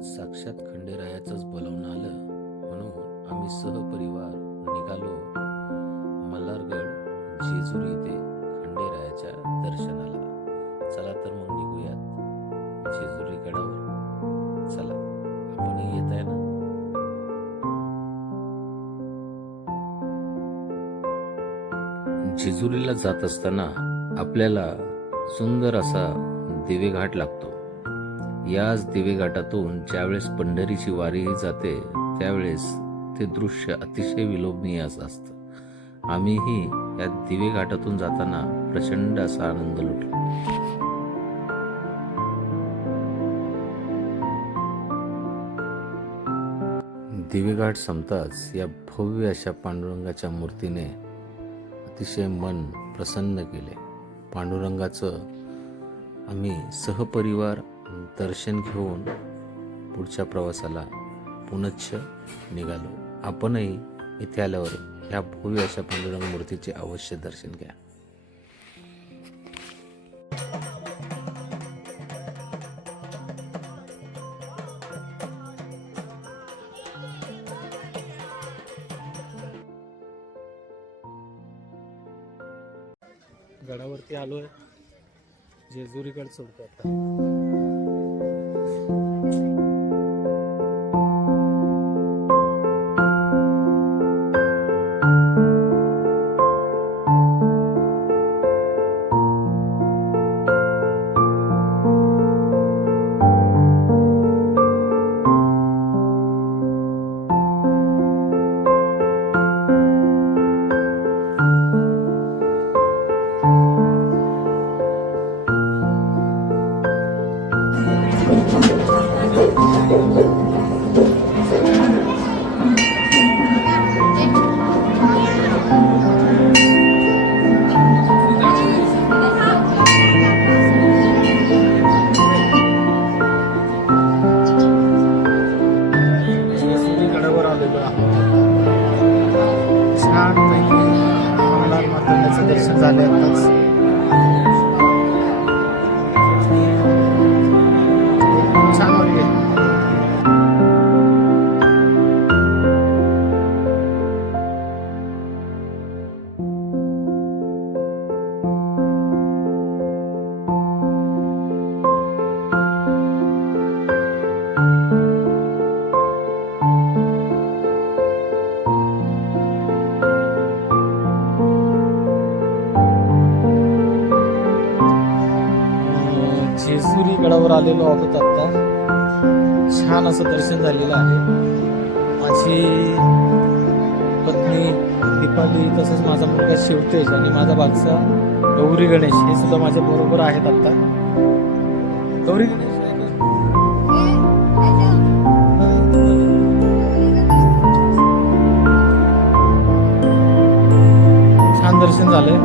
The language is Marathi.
आज साक्षात खंडेरायाचंच बोलावणं आलं म्हणून आम्ही सहपरिवार निघालो मल्हारगड जेजुरी येथे खंडेरायाच्या दर्शनाला. चला तर मग निघूयात जेजुरी गडावर. चला, आपणही येत आहे ना. जेजुरीला जात असताना आपल्याला सुंदर असा दिवेघाट लागतो. याच दिवेघाटातून ज्यावेळेस पंढरीची वारीही जाते त्यावेळेस ते दृश्य अतिशय विलोभनीय असतं. आम्हीही या दिवेघाटातून जाताना प्रचंड असा आनंद लुटला. दिवेघाट संपताच या भव्य अशा पांडुरंगाच्या मूर्तीने अतिशय मन प्रसन्न केले. पांडुरंगाचं आम्ही सहपरिवार दर्शन घेऊन पुढच्या प्रवासाला पुनच्च निघालो. आपणही इथे आल्यावर ह्या भव्य अशा पांडुरंग मूर्तीचे अवश्य दर्शन घ्या. गडावरती आलोय, जेजुरीकडे चढतो आता. छान पैकी मल्हार मातांचं दर्शन झाले आताच. छान वाटले. जेजुरी गडावर आलेलो आहोत आता. छान असं दर्शन झालेलं आहे. माझी पत्नी दीपाली, तसंच माझा मुलगा शिवतेज आणि माझा बादशा गौरी गणेश हे सुद्धा माझ्या बरोबर आहेत आता. गौरी गणेश छान दर्शन झालंय.